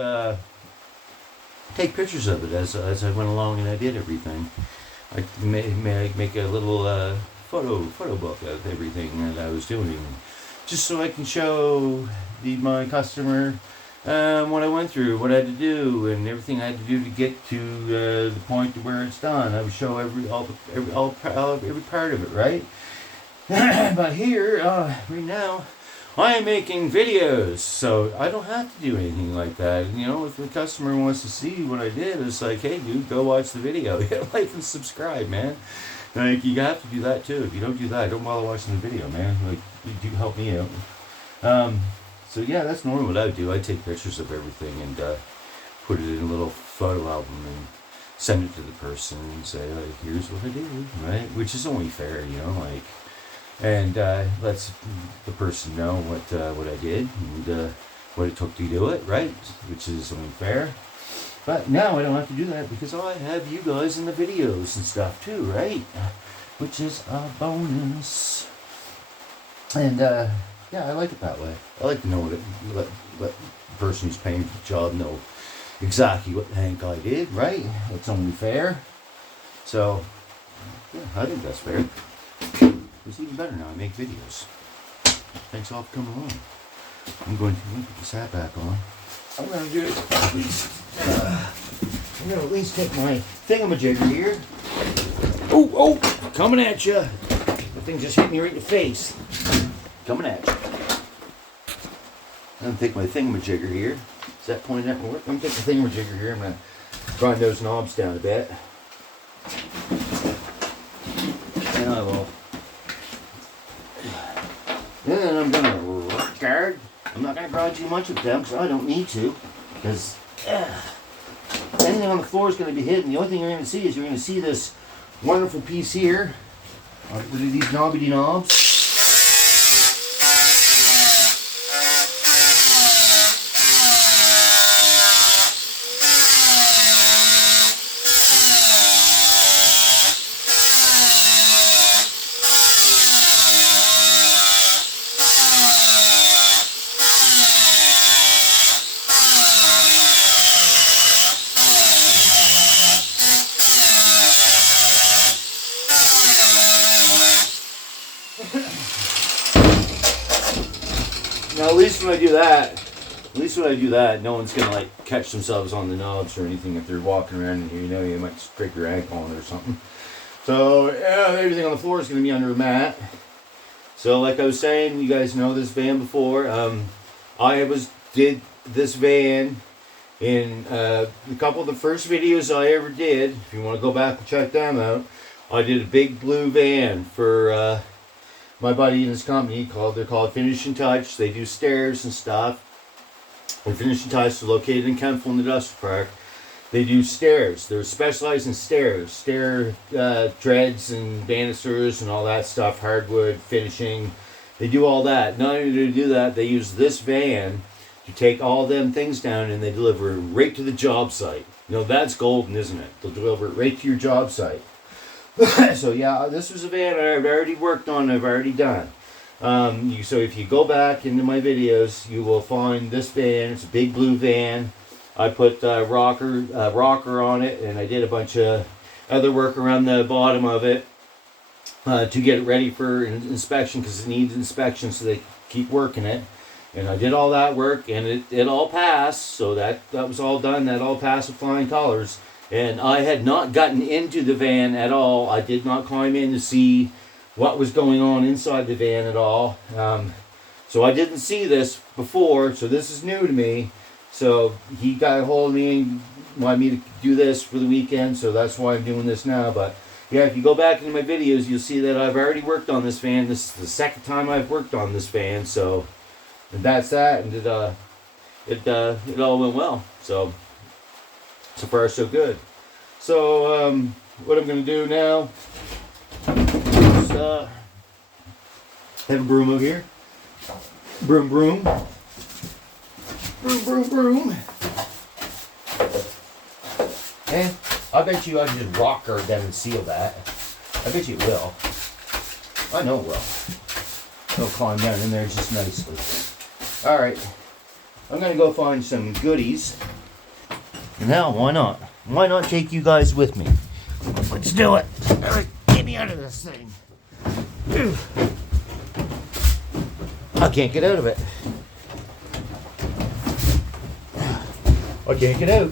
take pictures of it as I went along and I did everything. I make a little photo book of everything that I was doing, just so I can show my customer what I went through, what I had to do, and everything I had to do to get to the point to where it's done. I would show every part of it, right? But here, right now, I am making videos, so I don't have to do anything like that. You know, if the customer wants to see what I did, it's like, hey, dude, go watch the video. Hit like and subscribe, man. Like, you have to do that too. If you don't do that, don't bother watching the video, man. Like, you do help me out. So yeah, that's normally what I would do. I take pictures of everything and put it in a little photo album and send it to the person and say, like, here's what I did, right? Which is only fair, you know, like, and lets the person know what I did and what it took to do it, right? Which is only fair. But now I don't have to do that because I have you guys in the videos and stuff too, right? Which is a bonus. And yeah, I like it that way. I like to know let the person who's paying for the job know exactly what the heck I did, right? It's only fair. So, yeah, I think that's fair. It's even better now. I make videos. Thanks all for coming along. I'm going to put this hat back on. I'm going to do it at least. I'm going to at least take my thingamajigger here. Oh, coming at you. The thing just hit me right in the face. Coming at you. I'm going to take my thingamajigger here. Is that pointing at my work? I'm going to take the thingamajigger here. I'm going to grind those knobs down a bit. And I will. Then I'm going to rock guard. I'm not going to grind too much with them because I don't need to. Because anything on the floor is going to be hidden. The only thing you're going to see is you're going to see this wonderful piece here. With these knobbity knobs. Now, at least when I do that, no one's gonna like catch themselves on the knobs or anything if they're walking around and you know you might scrape your ankle on it or something. So yeah, everything on the floor is gonna be under a mat. So like I was saying, you guys know this van before. I did this van in a couple of the first videos I ever did. If you want to go back and check them out, I did a big blue van for my buddy and his company. They're called Finish and Touch. They do stairs and stuff. And Finish and Touch is located in Kempville Industrial Park. They do stairs. They're specialized in stairs. Stair treads and banisters and all that stuff. Hardwood, finishing. They do all that. Not only do they do that, they use this van to take all them things down and they deliver it right to the job site. You know, that's golden, isn't it? They'll deliver it right to your job site. So yeah, this was a van I've already worked on, I've already done. So if you go back into my videos, you will find this van. It's a big blue van. I put rocker on it, and I did a bunch of other work around the bottom of it to get it ready for inspection because it needs inspection, so they keep working it. And I did all that work, and it all passed. So that was all done. That all passed with flying colors. And I had not gotten into the van at all. I did not climb in to see what was going on inside the van at all. So I didn't see this before, so this is new to me. So he got a hold of me and wanted me to do this for the weekend, so that's why I'm doing this now. But yeah, if you go back into my videos, you'll see that I've already worked on this van. This is the second time I've worked on this van, so and that's that. And it all went well. So far so good. So what I'm going to do now is have a broom over here. Broom, broom. Broom, broom, broom. And I bet you I can just rock guard them and seal that. I bet you it will. I know it will. It'll climb down in there just nicely. Alright. I'm going to go find some goodies. And now, why not? Why not take you guys with me? Let's do it. Get me out of this thing. I can't get out of it. I can't get out.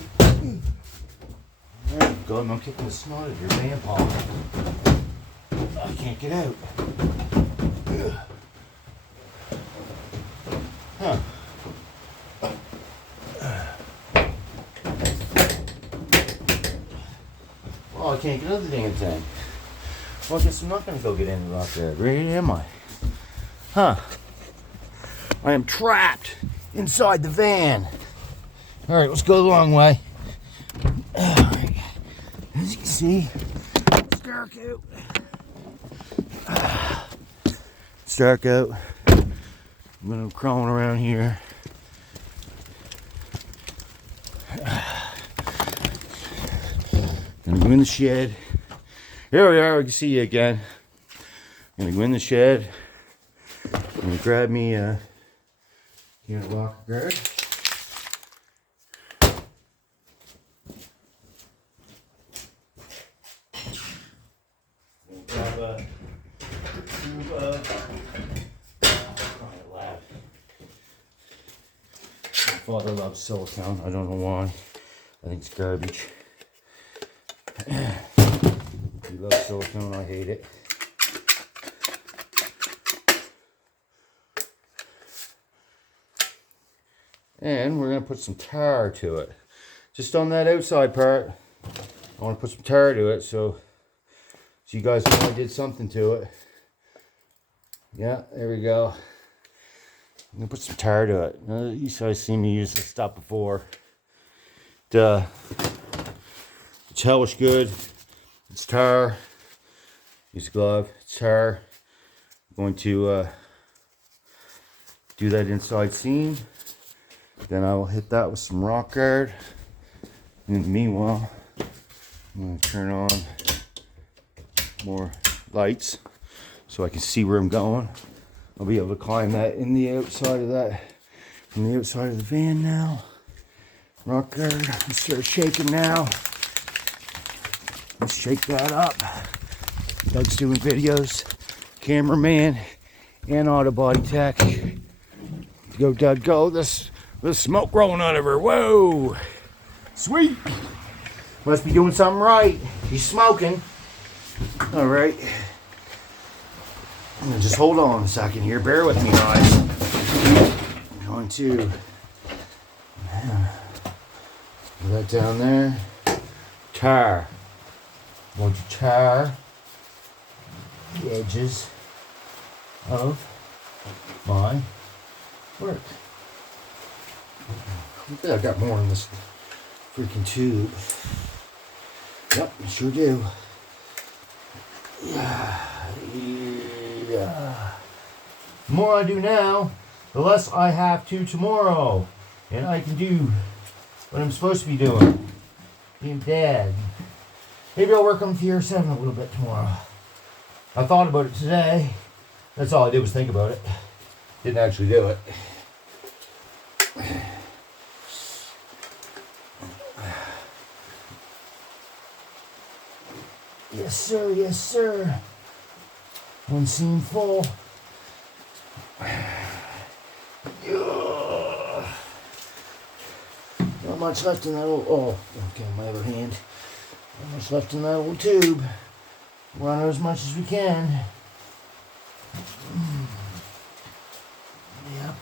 There you go. I'm kicking the snot of your van paw. I can't get out. Huh. Well, I can't get out of the damn thing. Well, I guess I'm not going to go get in the rock there. Really, am I? Huh. I am trapped inside the van. Alright, let's go the long way. Alright. As you can see, it's dark out. It's dark out. I'm gonna be crawling around here. Gonna go in the shed. Here we are, we can see you again. Gonna go in the shed. I'm gonna grab me a unit locker guard. Grab a tube of lab. My father loves silicone. I don't know why. I think it's garbage. He loves silicone. I hate it. And we're going to put some tar to it. Just on that outside part. I want to put some tar to it so you guys know I did something to it. Yeah, there we go. I'm going to put some tar to it. You guys seen me use this stuff before. It's hellish good. It's tar. Use a glove. It's tar. I'm going to do that inside seam. Then I will hit that with some rock guard. And meanwhile, I'm going to turn on more lights so I can see where I'm going. I'll be able to climb that in the outside of that, from the outside of the van now. Rock guard, let's start shaking now. Let's shake that up. Doug's doing videos, cameraman and auto body tech. Go Doug, go. There's smoke rolling out of her. Whoa, sweet. Must be doing something right. She's smoking. All right. Just hold on a second here. Bear with me, guys. I'm going to put that down there. Tar. I'm going to tar the edges of my work. I got more in this freaking tube. Yep, I sure do. Yeah. The more I do now, the less I have to tomorrow. And I can do what I'm supposed to be doing. Being dad. Maybe I'll work on Tier 7 a little bit tomorrow. I thought about it today. That's all I did was think about it. Didn't actually do it. Yes, sir. Yes, sir. One seam full. Not much left in that little, oh, okay, my other hand. Not much left in that little tube. Run as much as we can. Yep.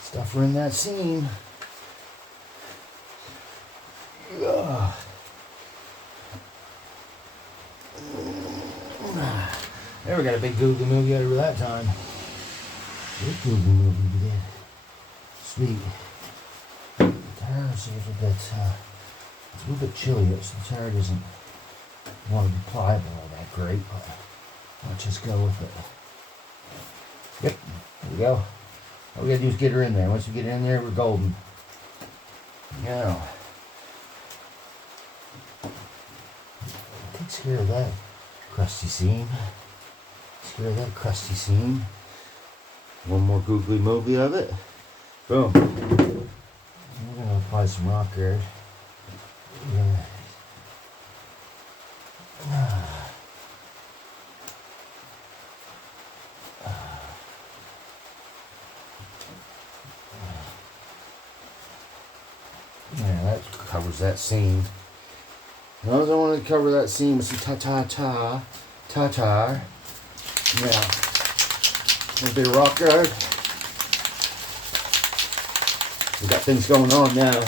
Stuff her in that seam. Ugh. Never got a big googly movie out of her that time. Big googly movie we did. Sweet. The tire's a little bit, it's a little bit chilly, so the tire doesn't want to be pliable all that great, but I'll just go with it. Yep, there we go. All we gotta do is get her in there. Once we get her in there, we're golden. Now, takes care of that crusty seam. Takes care of that crusty seam. One more googly moogly of it. Boom. We're gonna apply some rock guard. We're gonna Yeah, that covers that seam. As long as I want to cover that seam with some ta-ta-tar. Now, a bit of rock guard. We got things going on now.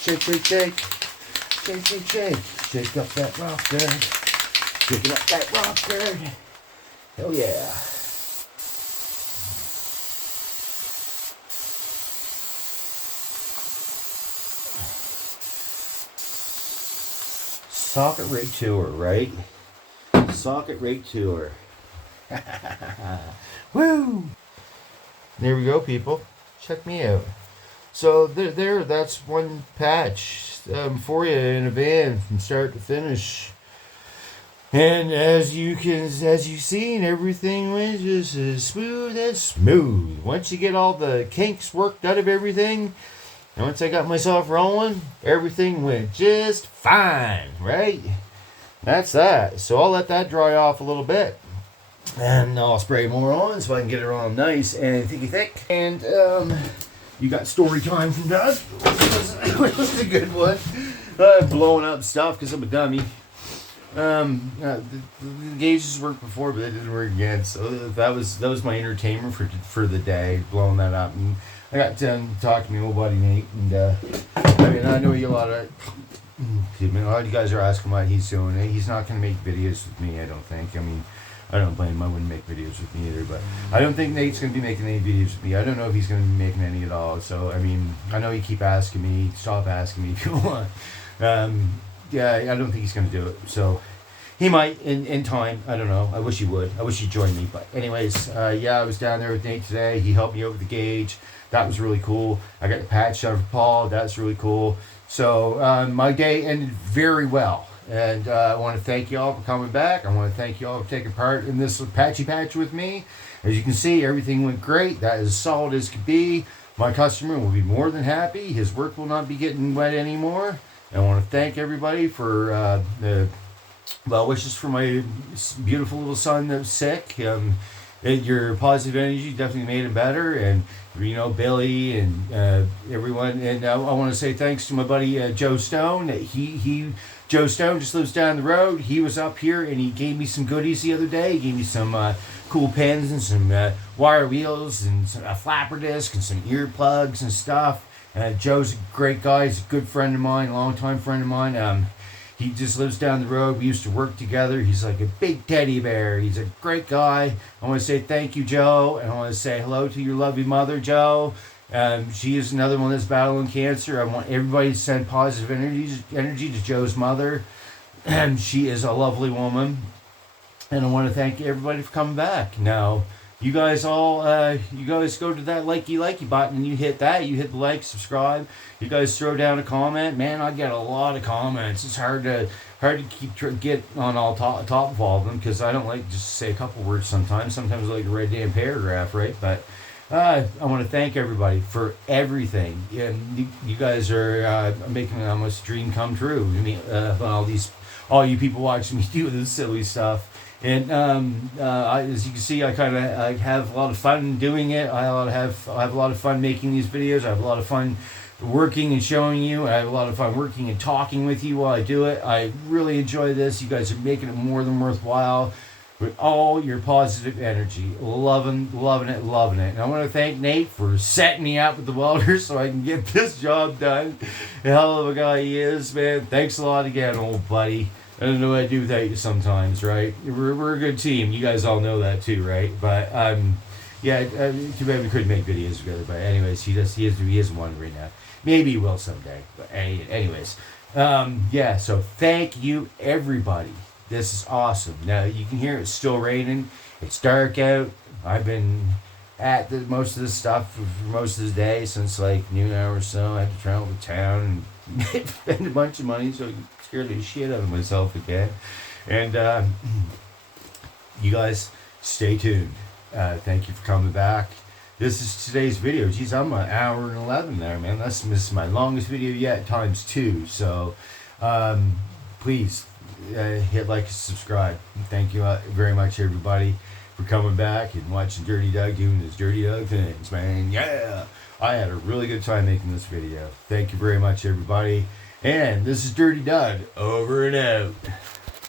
Shake, shake, shake. Shake, shake, shake. Shake up that rock guard. Shake up that rock guard. Hell yeah. Socket rate tour, right? Socket rate tour. Woo! There we go, people. Check me out. So that's one patch for you in a van from start to finish. And as you've seen, everything was just as smooth as smooth. Once you get all the kinks worked out of everything, and once I got myself rolling, everything went just fine, right? That's that. So I'll let that dry off a little bit. And I'll spray more on so I can get it on nice and thick. And you got story time from Doug, which was a good one. Blowing up stuff because I'm a dummy. The gauges worked before, but they didn't work again. So that was my entertainment for the day, blowing that up. And I got done talking to my old buddy Nate, and I mean, I know a lot of you guys are asking why he's doing it. He's not going to make videos with me, I don't think. I mean, I don't blame him. I wouldn't make videos with me either, but I don't think Nate's going to be making any videos with me. I don't know if he's going to be making any at all. So, I mean, I know you keep asking me. Stop asking me if you want. Yeah, I don't think he's going to do it. So, he might in time. I don't know. I wish he would. I wish he'd join me. But anyways, yeah, I was down there with Nate today. He helped me over the gauge. That was really cool. I got the patch out of Paul. That's really cool. So, my day ended very well. And I want to thank you all for coming back. I want to thank you all for taking part in this patchy patch with me. As you can see, everything went great. That is as solid as could be. My customer will be more than happy. His work will not be getting wet anymore. And I want to thank everybody for the well wishes for my beautiful little son that was sick. Your positive energy definitely made him better. And, you know, Billy and everyone. And I want to say thanks to my buddy Joe Stone. Joe Stone just lives down the road. He was up here and he gave me some goodies the other day. He gave me some cool pens and some wire wheels and a flapper disc and some earplugs and stuff. Joe's a great guy. He's a good friend of mine, longtime friend of mine. He just lives down the road. We used to work together. He's like a big teddy bear. He's a great guy. I want to say thank you, Joe. And I want to say hello to your lovely mother, Joe. She is another one that's battling cancer. I want everybody to send positive energy to Joe's mother. And she is a lovely woman. And I want to thank everybody for coming back. Now, you guys all, you guys go to that likey button and you hit that. You hit the like, subscribe. You guys throw down a comment. Man, I get a lot of comments. It's hard to get on all top of all of them because I don't like just to say a couple words sometimes. Sometimes I like to write a damn paragraph, right? But I want to thank everybody for everything. And you guys are making almost a dream come true. I mean, all you people watching me do this silly stuff. And as you can see, I have a lot of fun doing it. I have a lot of fun making these videos. I have a lot of fun working and showing you. I have a lot of fun working and talking with you while I do it. I really enjoy this. You guys are making it more than worthwhile with all your positive energy. Loving it. And I want to thank Nate for setting me up with the welder so I can get this job done. The hell of a guy he is, man. Thanks a lot again, old buddy. I don't know what I'd do without you sometimes, right? We're a good team. You guys all know that too, right? But yeah, too bad we couldn't make videos together. But anyways, he has one right now. Maybe he will someday. But anyways, yeah. So thank you, everybody. This is awesome. Now you can hear it's still raining. It's dark out. I've been at most of this stuff for most of the day since like noon hour or so. I had to travel to town and spend a bunch of money, so I scared the shit out of myself again. And you guys stay tuned. Thank you for coming back. This is today's video. Geez, I'm an hour and 11 there, man. This is my longest video yet, times 2. So please hit like and subscribe. Thank you very much, everybody, for coming back and watching Dirty Doug doing his Dirty Doug things, man. Yeah, I had a really good time making this video. Thank you very much, everybody. And this is Dirty Doug, over and out.